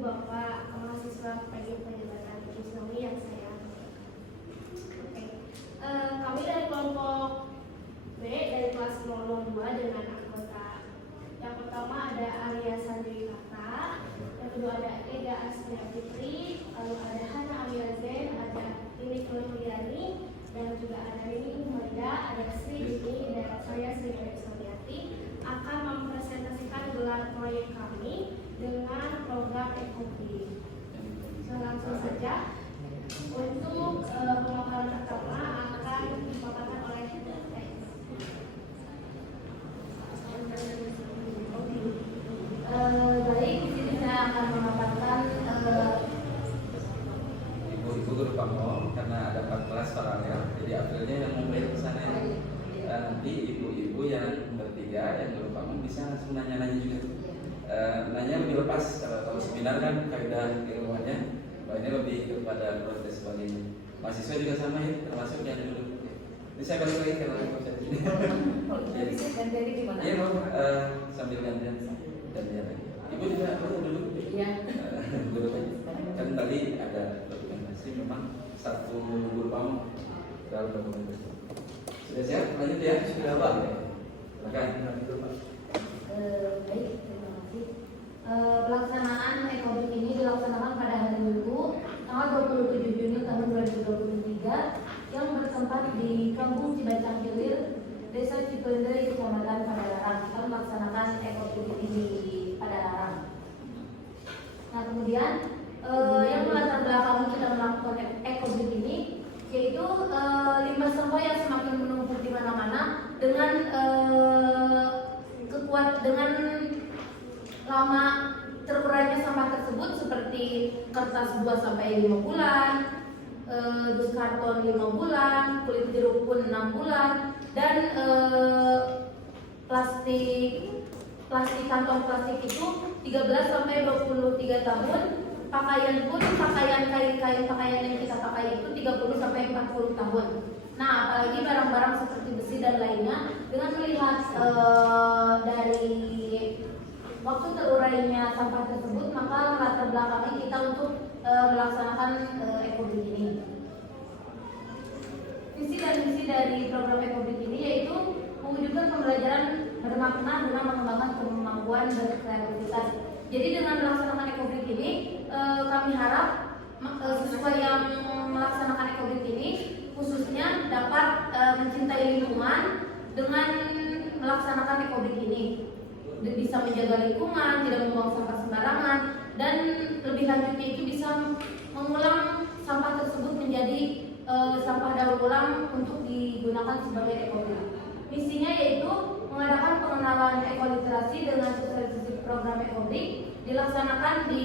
Bapak mahasiswa Pendidikan Islam yang saya. Oke. Kami dari kelompok B dari kelas 002 dengan anggota. Yang pertama ada Arya Sandri Kata, yang kedua ada Ega Asmia Fitri, lalu ada Hana Amira Zen, ada Ini Kulmiani, dan juga ada Rini Umaida, ada Sri Dini, dan saya Sri Suryati akan mempresentasikan gelar proyek kami dengan program EcoBee. Langsung saja untuk pemaparan pertama akan dipaparkan oleh baik, di sini saya akan memaparkan ibu guru pamong karena ada 4 kelas paralel, jadi akhirnya yang mau belajar ke sana nanti ibu-ibu yang bertiga yang guru pamong bisa langsung nanya-nanya juga. Nanya lebih lepas, kalau seminar kan kaidah ilmuannya, kalau ini lebih kepada proses sebagainya. Mahasiswa juga sama ya, termasuk yang dulu. Ini saya balik lagi karena proses ini. Jadi gimana? Iya, sambil gantian lagi. Ibu juga dulu. Iya. Guru tadi. Kan tadi ada dokumentasi, memang satu guru pamong dalam dokumentasi. Sudah siap? Lanjut ya. Sudah Pak. Silakan. Baik, terima kasih. Pelaksanaan EcoBee ini dilaksanakan pada hari Minggu tanggal 27 Juni tahun 2023 yang bertempat di Kampung Cibacang Hilir, Desa Cipende, Kecamatan Padalarang. Kita melaksanakan EcoBee ini di Padalarang. Nah, kemudian yang melatar belakangi kita melakukan EcoBee ini yaitu limbah sampah yang semakin menumpuk di mana-mana dengan dengan lama terurainya sampah tersebut seperti kertas 2 sampai 5 bulan, dus karton 5 bulan, kulit jeruk pun 6 bulan, dan kantong plastik itu 13 sampai 23 tahun. Pakaian pun pakaian yang kita pakai itu 30 sampai 40 tahun. Nah, apalagi barang-barang seperti besi dan lainnya, dengan melihat dari waktu terurainya sampah tersebut, maka latar belakangnya kita untuk melaksanakan EcoBee ini. Visi dan misi dari program EcoBee ini yaitu mewujudkan pembelajaran bermakna guna mengembangkan kemampuan berkreativitas. Jadi dengan melaksanakan EcoBee ini, kami harap siswa yang melaksanakan EcoBee ini khususnya dapat mencintai lingkungan dengan melaksanakan EcoBee ini. Bisa menjaga lingkungan, tidak membuang sampah sembarangan, dan lebih lanjutnya itu bisa mengulang sampah tersebut menjadi sampah daur ulang untuk digunakan sebagai EcoBee. Misinya yaitu mengadakan pengenalan ekoliterasi dengan sosialisasi program EcoBee dilaksanakan di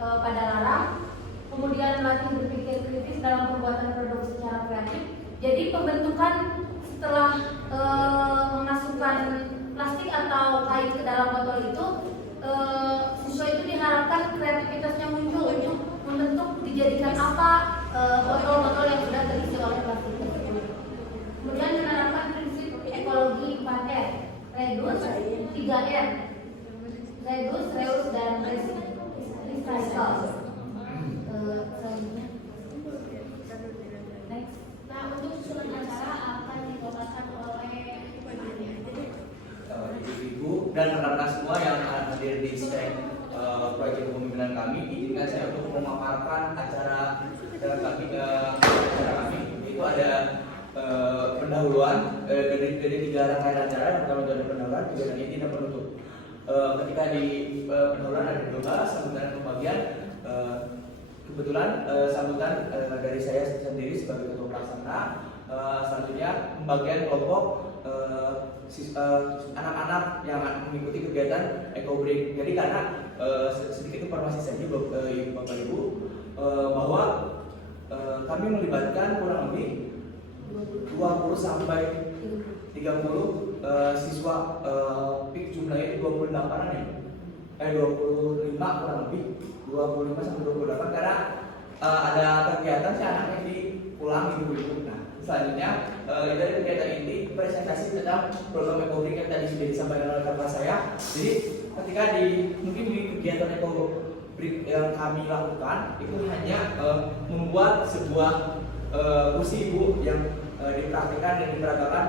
Padalarang, kemudian melatih berpikir kritis dalam pembuatan produk secara kreatif. Jadi pembentukan setelah memasukkan plastik atau kain ke dalam botol itu, siswa itu diharapkan kreativitasnya muncul untuk membentuk dijadikan apa botol-botol yang sudah terisi oleh plastik tersebut. Kemudian menerapkan prinsip ekologi 4R, reduce, 3R, reduce, reuse, dan recycle. Next. Nah, untuk susunan acara akan dibawakan oleh ibu-ibu dan rekan-rekan semua yang hadir di sidang proyek kepemimpinan kami. Izinkan saya untuk memaparkan acara kami, itu ada pendahuluan dari 3 rangkaian acara. Yang pertama itu ada pendahuluan, kegiatan inti dan penutup. Ketika di pendahuluan ada doa, sambutan pembagian. Kebetulan sambutan dari saya sendiri sebagai ketua pelaksana. Selanjutnya pembagian kelompok anak-anak yang mengikuti kegiatan EcoBee. Jadi karena sedikit informasi saja Bapak Ibu bahwa kami melibatkan kurang lebih 20 sampai 30 siswa, peak jumlahnya 28-an ya. 25 kurang lebih 25 sampai 28 karena ada kegiatan si anaknya di pulang ibu-ibu. Nah, selanjutnya dari kegiatan ini presentasi tentang program EcoBee yang tadi sudah disampaikan oleh kakak saya. Jadi ketika mungkin di kegiatan yang kami lakukan itu hanya membuat sebuah kursi ibu yang dipraktikkan dan diperagakan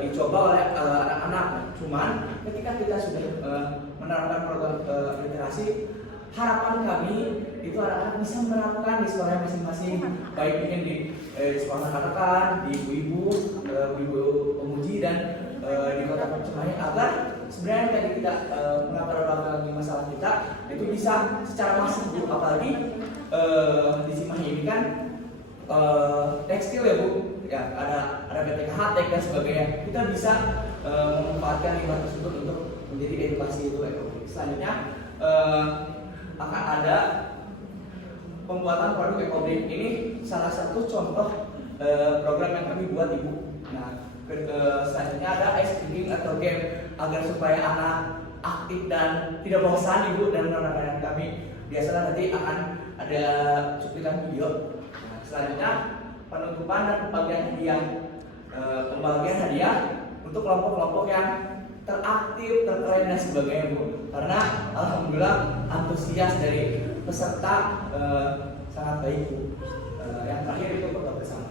dicoba oleh anak-anak. Cuman ketika kita sudah menerapkan program literasi, harapan kami itu anak-anak bisa menerapkan di sekolah masing-masing, baik mungkin di sekolah anak-anak, di ibu-ibu pemuji dan di kota Cimahi, agar sebenarnya tadi kita melakukan masalah kita itu bisa secara masif Bu. Apalagi di Cimahi ini kan tekstil ya Bu, ya ada PTK, HTK dan sebagainya. Kita bisa memanfaatkan limbah tersebut untuk menjadi edukasi itu. Selanjutnya akan ada pembuatan produk ekobrik. Ini salah satu contoh program yang kami buat Ibu. Nah, selanjutnya ada ice cream atau game agar supaya anak aktif dan tidak bosan Ibu dan rekan-rekan kami. Biasalah nanti akan ada cuplikan video. Nah, selanjutnya penutupan dan pembagian hadiah untuk kelompok-kelompok yang teraktif, terkeren dan sebagainya Bu. Karena alhamdulillah antusias dari peserta sangat baik Bu. Yang terakhir itu foto bersama.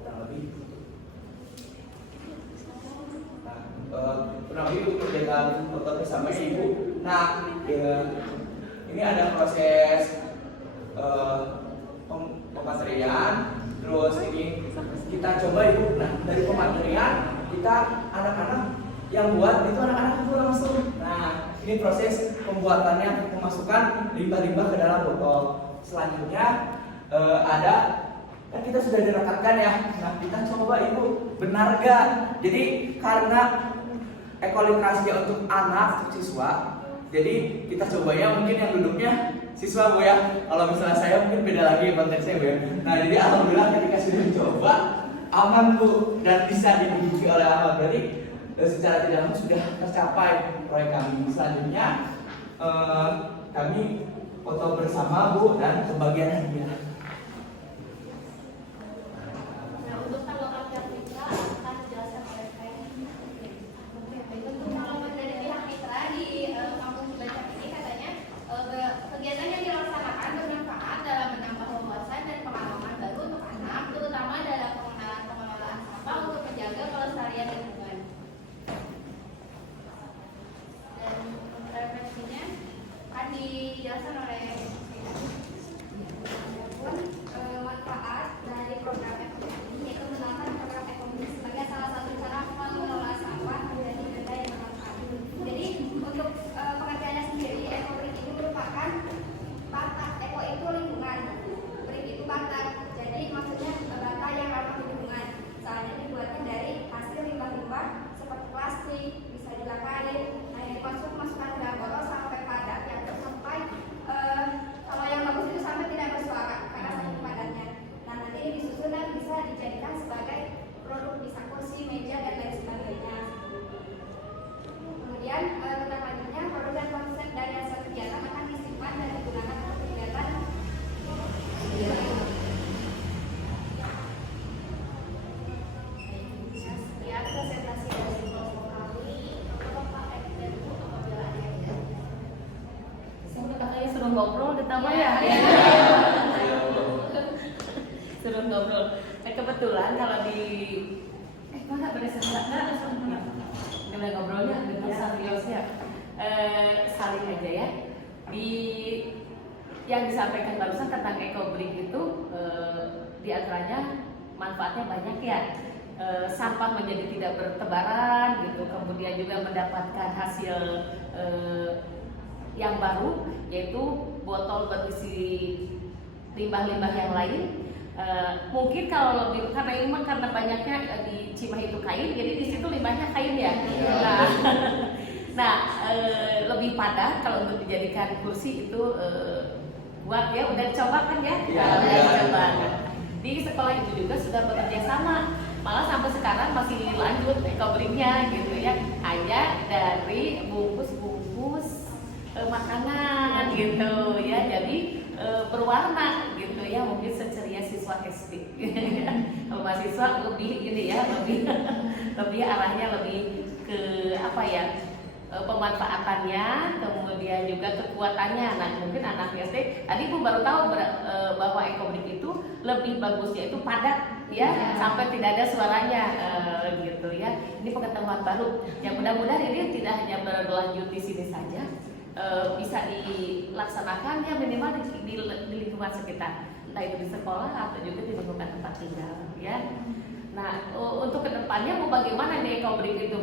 Kurang lebih. Kurang lebih untuk kegiatan foto bersama Ibu. Nah, ini ada proses pematerian. Terus ini kita coba Ibu. Nah, dari pematerian kita anak-anak yang buat itu anak-anak itu langsung. Nah, ini proses pembuatannya, memasukkan limbah-limbah ke dalam botol. Selanjutnya ada kan kita sudah direkatkan ya. Nah, kita coba Ibu, benar gak? Jadi karena ekoliterasi untuk anak, untuk siswa, jadi kita coba ya mungkin yang duduknya siswa Bu ya. Kalau misalnya saya mungkin beda lagi konteksnya Bu ya. Nah, jadi alhamdulillah ketika sudah dicoba aman Bu dan bisa dimiliki oleh anak. Berarti secara tidak langsung sudah tercapai proyek kami. Selanjutnya kami foto bersama Bu dan pembagian hadiah. Nah, untuk tanggapan kita akan dijelaskan oleh saya. Untuk pengalaman dari pihak mitra di kampung Cibacap ini katanya kegiatan yang dilaksanakan bermanfaat dalam menambah wawasan dan pengalaman baru untuk anak, terutama dalam pengelolaan sampah untuk menjaga kelestarian lingkungan. Dan referensinya akan dijelaskan oleh manfaat dari program ekonomi ini yaitu mengenalkan program ekonomi sebagai salah satu cara mengelola sampah menjadi benda yang bermanfaat. Jadi untuk pengertiannya sendiri, ekobrik ini merupakan bata. Eko itu lingkungan, brik itu bata. Jadi maksudnya bata yang ramah lingkungan. Soalnya dibuatnya dari hasil limbah-limbah seperti plastik, bisa juga kain. Nah, yang masukkan ke dalam botol sampai padat yang sampai kalau yang bagus itu sampai tidak bersuara karena saking padatnya. Nah, nanti ini disusun dan bisa dijadikan sebagai produk, bisa kursi, meja dan lain sebagainya. Kemudian tindak lanjutnya produk dan konsep dari hasil kegiatan akan disimpan dan digunakan untuk kegiatan. Sekian presentasi dari kelompok kami. Bapak dan Ibu apabila ada. Sampai katanya suruh ngobrol ditambah ya. Suruh ngobrol. Kebetulan kalau di mana berdasarkan nggak ngobrolnya dengan serius ya. Saling aja ya. Di yang disampaikan barusan tentang ekobrik itu di antaranya manfaatnya banyak ya. Sampah menjadi tidak bertebaran gitu, kemudian juga mendapatkan hasil yang baru yaitu botol berisi limbah-limbah yang lain. Mungkin kalau lebih karena ini karena banyaknya di Cimahi itu kain, jadi di situ limbahnya kain ya. Nah, lebih padat kalau untuk dijadikan kursi itu buat ya udah dicoba kan ya? Udah dicoba. Di sekolah itu juga sudah bekerja sama. Malah sampai sekarang masih lanjut ekobriknya gitu ya, hanya dari bungkus-bungkus makanan gitu ya, jadi berwarna gitu ya, mungkin seceria siswa SD. Kalau mahasiswa lebih ini ya, lebih arahnya lebih ke apa ya, pemanfaatannya, kemudian juga kekuatannya. Nah, mungkin anak SD tadi Ibu baru tahu bahwa ekobrik itu lebih bagusnya itu padat ya, sampai tidak ada suaranya gitu ya. Ini pengetahuan baru. Yang mudah-mudahan ini tidak hanya berlanjut di sini saja, bisa dilaksanakan ya minimal di lingkungan sekitar, entah itu di sekolah atau juga di lingkungan tempat tinggal ya. Nah, untuk kedepannya mau bagaimana nih ekobrik itu?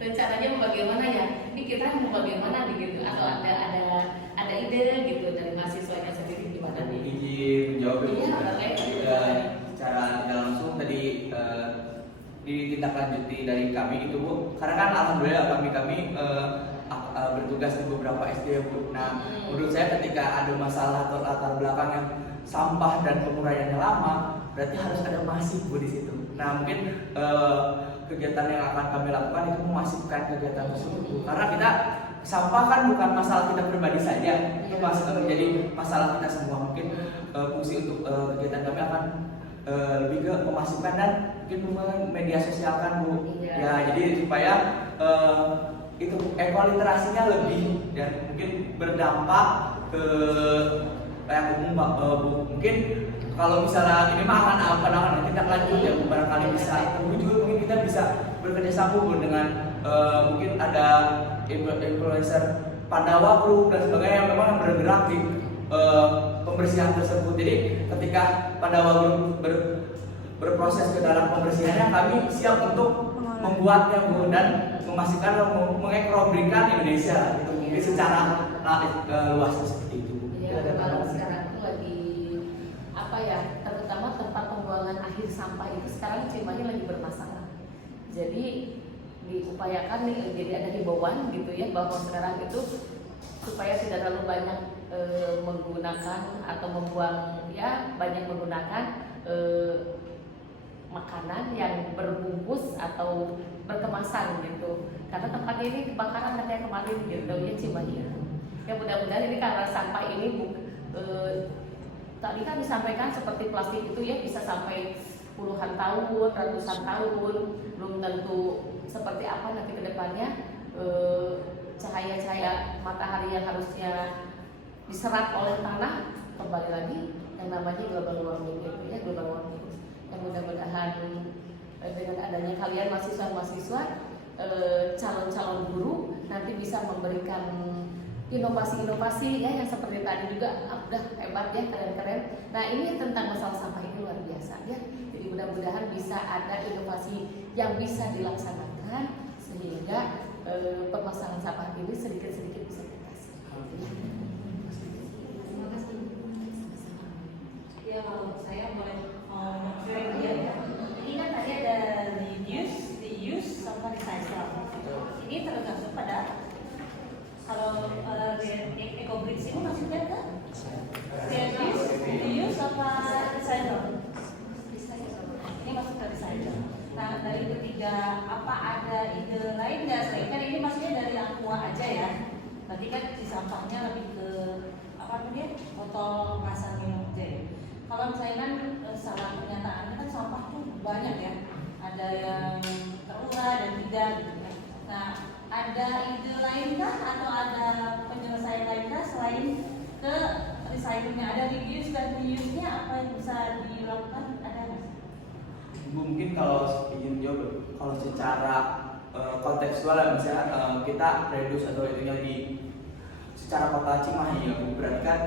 Rencananya mau bagaimana ya? Ini kita mau bagaimana begitu? Atau ada ide gitu dari mahasiswanya sendiri gimana nih? Izin menjawab Iya, boleh. Secara tidak langsung tadi ditindaklanjuti dari kami itu Bu, karena kan alhamdulillah kami bertugas di beberapa SD Bu. Nah, menurut saya ketika ada masalah atau latar belakang yang sampah dan penguraiannya lama, berarti harus ada masif Bu di situ. Nah, mungkin kegiatan yang akan kami lakukan itu memasifkan kegiatan tersebut Bu. Karena kita sampah kan bukan masalah kita pribadi saja, itu menjadi masalah kita semua. Mungkin fungsi untuk kegiatan kami akan lebih ke memasifkan dan mungkin media sosialkan Bu. Ya, jadi supaya itu ekoliterasinya lebih dan mungkin berdampak ke kayak umum Bu. Mungkin kalau misalnya ini mah akan tindak lanjut ya Bu, barangkali bisa juga mungkin kita bisa bekerja sama Bu dengan mungkin ada influencer Pandawa Group dan sebagainya yang memang bergerak di pembersihan tersebut. Jadi ketika Pandawa Group berproses ke dalam pembersihannya, kami siap untuk membuatnya Bu dan memastikan mengekobrikan Indonesia gitu mungkin secara luas seperti itu. Iya, kalau sekarang itu lagi apa ya, terutama tempat pembuangan akhir sampah itu sekarang Cimahi lagi bermasalah. Jadi diupayakan nih, jadi ada himbauan gitu ya bahwa sekarang itu supaya tidak terlalu banyak menggunakan atau membuang ya, banyak menggunakan makanan yang berbungkus atau berkemasan gitu. Karena tempat ini kebakaran kayak kemarin gitu ya Cimahi. Ya mudah-mudahan ini karena sampah ini tadi kan disampaikan seperti plastik itu ya bisa sampai puluhan tahun, ratusan tahun, belum tentu seperti apa nanti ke depannya cahaya-cahaya matahari yang harusnya diserap oleh tanah kembali lagi yang namanya global warming gitu ya, global warming. Yang mudah-mudahan dengan adanya kalian mahasiswa-mahasiswa calon-calon guru nanti bisa memberikan inovasi-inovasi ya yang seperti tadi juga udah hebat ya, keren-keren. Nah, ini tentang masalah sampah ini luar biasa ya. Jadi mudah-mudahan bisa ada inovasi yang bisa dilaksanakan sehingga permasalahan sampah ini sedikit-sedikit bisa diatasi. Terima kasih. Ya, kalau saya boleh ya. Ini kan tadi ada reuse sama recycle. Ini tergantung pada kalau ecobricks ini maksudnya kan reuse sama recycle. Ini masuk ke recycle. Nah, dari ketiga apa ada ide lain nggak? Selain kan ini maksudnya dari Aqua aja ya. Berarti kan si sampahnya lebih ke apa namanya botol kemasan minum aja. Kalau misalnya kan salah pernyataannya kan sampah tuh banyak ya. Ada yang terurai dan tidak gitu ya. Nah, ada ide lainkah atau ada penyelesaian lainkah selain ke recyclingnya? Ada reduce dan reuse-nya apa yang bisa dilakukan? Ada nggak? Mungkin kalau ingin jawab, kalau secara kontekstual misalnya kita reduce atau itunya di secara kota Cimahi ya, berarti kan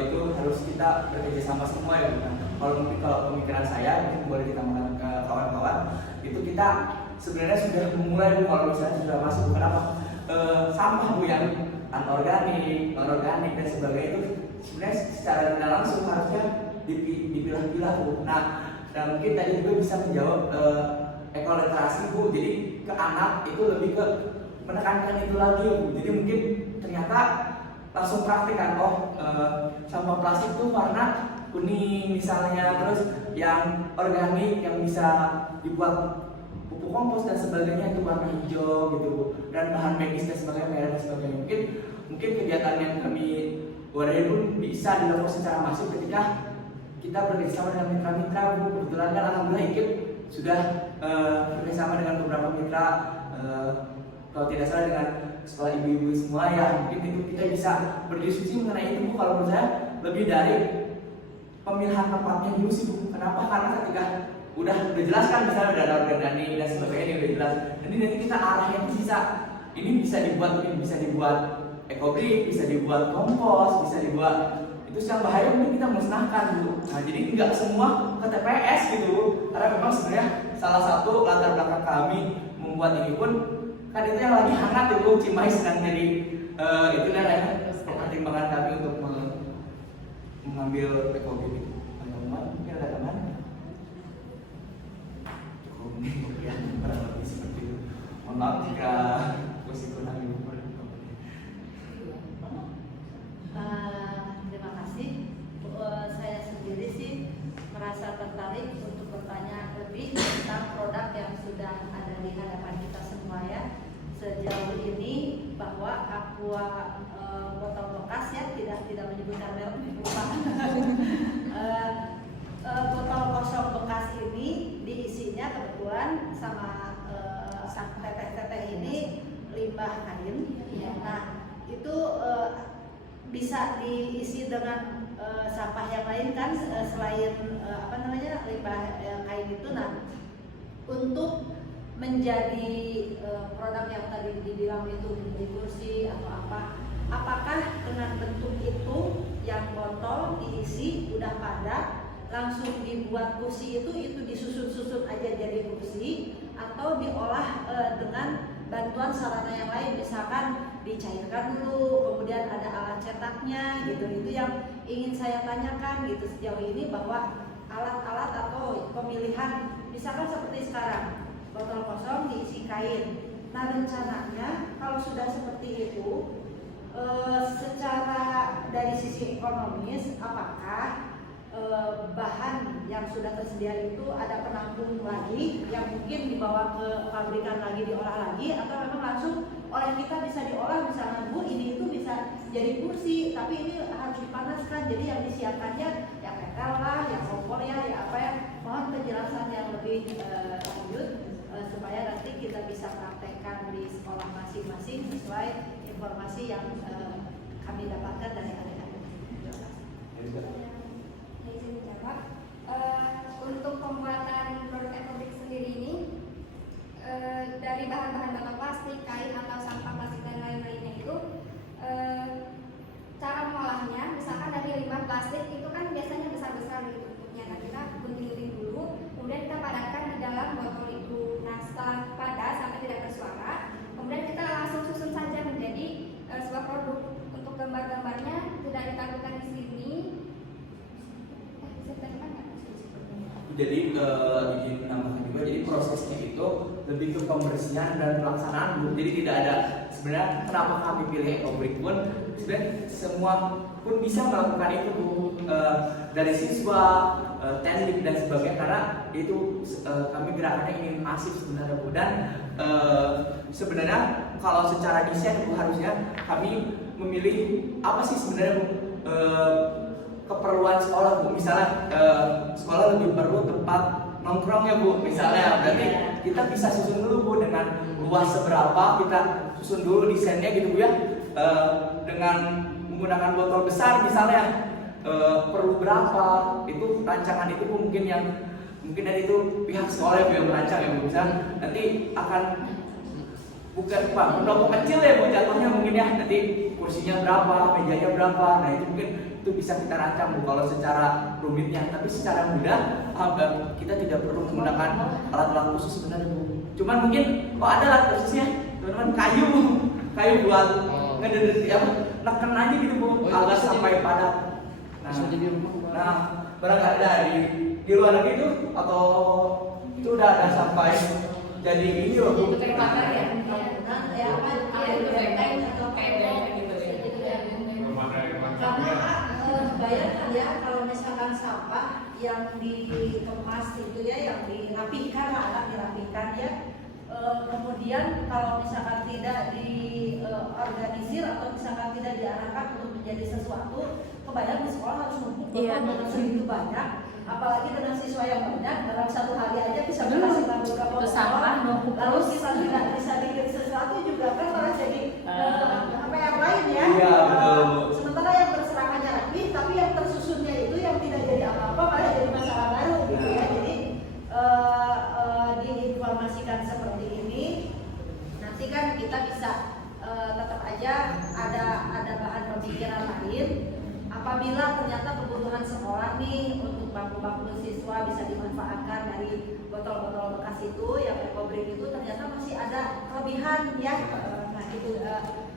itu harus kita bekerja sama semua ya. Kalau mungkin kalau pemikiran saya mungkin boleh ditambahkan ke kawan-kawan, itu kita sebenarnya sudah memulai kalau misalnya sudah masuk kenapa sampah Bu yang anorganik, non-organik dan sebagainya itu sebenarnya secara tidak langsung harusnya dipilah-pilah Bu. Nah, mungkin tadi juga bisa menjawab ekoliterasi Bu. Jadi ke anak itu lebih ke menekankan itu lagi Bu. Jadi mungkin ternyata langsung praktik kan, sampah plastik tuh warna kuning misalnya, terus yang organik yang bisa dibuat pupuk kompos dan sebagainya itu warna hijau gitu Bu. Dan bahan medis dan sebagainya merah dan sebagainya. Mungkin kegiatan yang kami wadahi pun bisa dilakukan secara masif ketika kita bekerjasama dengan mitra-mitra Bu. Kebetulan kan alhamdulillah IKIP sudah bekerjasama dengan beberapa mitra kalau tidak salah dengan sekolah ibu-ibu semua ya, mungkin itu kita bisa berdiskusi mengenai itu Bu. Kalau menurut saya lebih dari pemilihan tempatnya dulu sih Bu. Kenapa? Karena ketika udah jelas kan, misalnya udah ada organik dan sebagainya udah jelas. Nanti kita arahnya itu ini bisa dibuat ekobrik, bisa dibuat kompos, bisa dibuat itu yang bahaya mungkin kita musnahkan dulu. Nah jadi nggak semua ke TPS gitu, karena memang sebenarnya salah satu latar belakang kami membuat ini pun kan itu yang lagi hangat itu Cimahi sedang jadi itu dan pertimbangan kami untuk mengambil ekobrik itu. Teman-teman mungkin ada teman cukup ya kurang lebih seperti itu. Mohon maaf jika kursi kurang ibu. Terima kasih. Saya sendiri sih merasa tertarik untuk bertanya lebih tentang produk yang sudah ada di hadapan kita semua ya. Sejauh ini bahwa Aqua botol bekas ya, tidak menyebutkan merek merupakan botol kosong bekas ini diisinya kebetulan sama teteh-teteh ini limbah kain. Nah itu bisa diisi dengan sampah yang lain kan selain limbah kain itu. Nah untuk menjadi produk yang tadi dibilang itu menjadi kursi atau apakah dengan bentuk itu yang botol diisi udah padat langsung dibuat kursi itu disusun-susun aja jadi kursi, atau diolah dengan bantuan sarana yang lain, misalkan dicairkan dulu kemudian ada alat cetaknya gitu. Itu yang ingin saya tanyakan gitu sejauh ini, bahwa alat-alat atau pemilihan misalkan seperti sekarang botol kosong diisi kain. Nah rencananya kalau sudah seperti itu secara dari sisi ekonomis apakah bahan yang sudah tersedia itu ada penampung lagi yang mungkin dibawa ke pabrikan lagi diolah lagi, atau memang langsung oleh kita bisa diolah, misalnya Bu ini itu bisa jadi kursi tapi ini harus dipanaskan, jadi yang disiapkannya ya ketel lah, yang kompor ya apa ya. Mohon penjelasan yang lebih lanjut supaya nanti kita bisa praktekkan di sekolah masing-masing sesuai informasi yang kami dapatkan dari adik-adik. Izin menjawab, untuk pembuatan produk ekobrik sendiri ini dari bahan-bahan botol plastik, kain atau sampah plastik dan lain-lainnya itu cara mengolahnya, misalkan dari limbah plastik itu kan biasanya besar-besar gitu bentuknya. Nah kita gunting-gunting dulu, kemudian kita padatkan di dalam botol itu. Nah setelah padat sampai tidak bersuara, kemudian kita langsung susun saja menjadi sebuah produk. Untuk gambar-gambarnya tidak ditampilkan di sini. Jadi izin menambahkan juga, jadi prosesnya itu lebih ke pembersihan dan pelaksanaan Bu. Jadi tidak ada sebenarnya kenapa kami pilih ekobrik pun sebenarnya semua pun bisa melakukan itu Bu, dari siswa, teknik dan sebagainya, karena itu kami gerakannya ingin masif sebenarnya Bu. Dan sebenarnya kalau secara desain Bu harusnya kami memilih apa sih sebenarnya Bu, keperluan sekolah Bu. Misalnya sekolah lebih perlu tempat nongkrong ya Bu, misalnya berarti kita bisa susun dulu Bu dengan luas seberapa, kita susun dulu desainnya gitu Bu ya, dengan menggunakan botol besar misalnya perlu berapa, itu rancangan itu Bu mungkin dari itu pihak sekolah yang merancang ya Bu. Misalnya nanti akan bukan pendopo kecil ya Bu jatuhnya mungkin ya, nanti kursinya berapa, mejanya berapa, nah itu mungkin itu bisa kita rancang Bu kalau secara rumitnya. Tapi secara mudah kita tidak perlu menggunakan alat-alat khusus sebenarnya Bu. Cuman mungkin ada alat khususnya teman-teman, kayu buat ngededek apa, neken aja gitu Bu, agar sampai padat. Nah barangkali dari di luar negeri itu atau itu udah ada sampai jadi ini loh Bu. Itu kayak bakar ya. Bayangkan ya kalau misalkan sampah yang dikemas itu ya, yang dirapihkan ya, kemudian kalau misalkan tidak diorganisir atau misalkan tidak diarahkan untuk menjadi sesuatu, kebayang di sekolah harus numpuk dengan segitu banyak, apalagi dengan siswa yang banyak, dalam satu hari aja bisa menghasilkan beberapa botol, lalu kita tidak bisa bikin sesuatu juga diinformasikan seperti ini, nanti kan kita bisa tetap aja ada bahan pemikiran lain. Apabila ternyata kebutuhan sekolah nih untuk bangku-bangku siswa bisa dimanfaatkan dari botol-botol bekas itu yang ekobrik itu ternyata masih ada kelebihan ya. Nah itu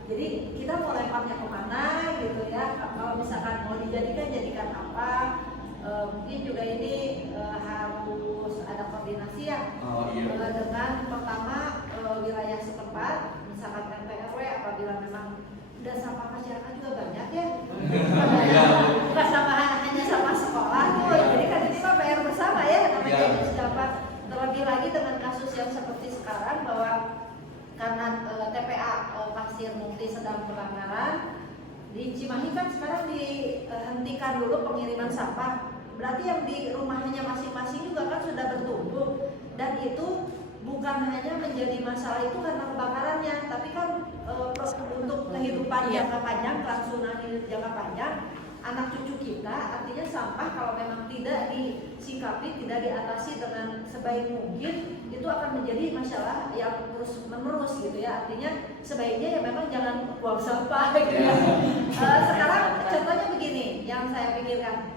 jadi kita mau lemparnya kemana gitu ya. Kalau misalkan mau jadikan apa, mungkin juga ini harus ada koordinasi ya. Dengan pertama wilayah setempat, misalkan RT RW apabila memang udah sampah masyarakat juga banyak ya. Bukan sampah hanya sampah sekolah tuh. Jadi kan ini mah PR bersama ya namanya sampah. Terlebih lagi dengan kasus yang seperti sekarang bahwa karena TPA Pasir Mukti sedang kebakaran di Cimahi kan sekarang dihentikan dulu pengiriman sampah. Berarti yang di rumahnya masing-masing juga kan sudah bertumbuh dan itu bukan hanya menjadi masalah itu karena kebakarannya, tapi kan untuk kehidupan jangka panjang, kelangsungan hidup jangka panjang anak cucu kita, artinya sampah kalau memang tidak disikapi, tidak diatasi dengan sebaik mungkin, itu akan menjadi masalah yang terus menerus gitu ya. Artinya sebaiknya ya memang jangan buang sampah gitu ya. Sekarang contohnya begini, yang saya pikirkan,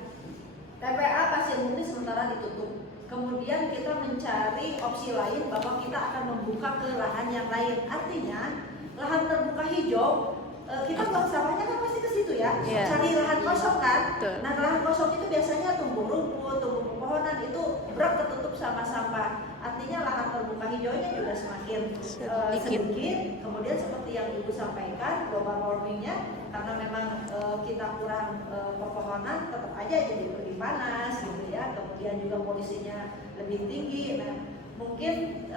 TPA Pasir Mukti sementara ditutup. Kemudian kita mencari opsi lain bahwa kita akan membuka ke lahan yang lain. Artinya lahan terbuka hijau, kita buang sampahnya kan pasti ke situ ya. Cari lahan kosong kan. Nah lahan kosong itu biasanya tumbuh rumput, tumbuh pepohonan itu berat tertutup sama sampah. Artinya lahan terbuka hijaunya juga semakin sedikit. Kemudian seperti yang Ibu sampaikan, global warmingnya karena memang kita kurang pepohonan, tetap aja jadi lebih panas gitu ya. Kemudian juga polusinya lebih tinggi. Nah, mungkin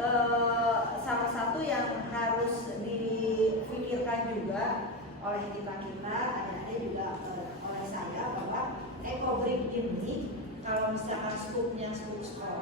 salah satu yang harus dipikirkan juga oleh kita ada juga oleh saya bahwa ekobrik ini kalau misalkan skupnya skup sekolah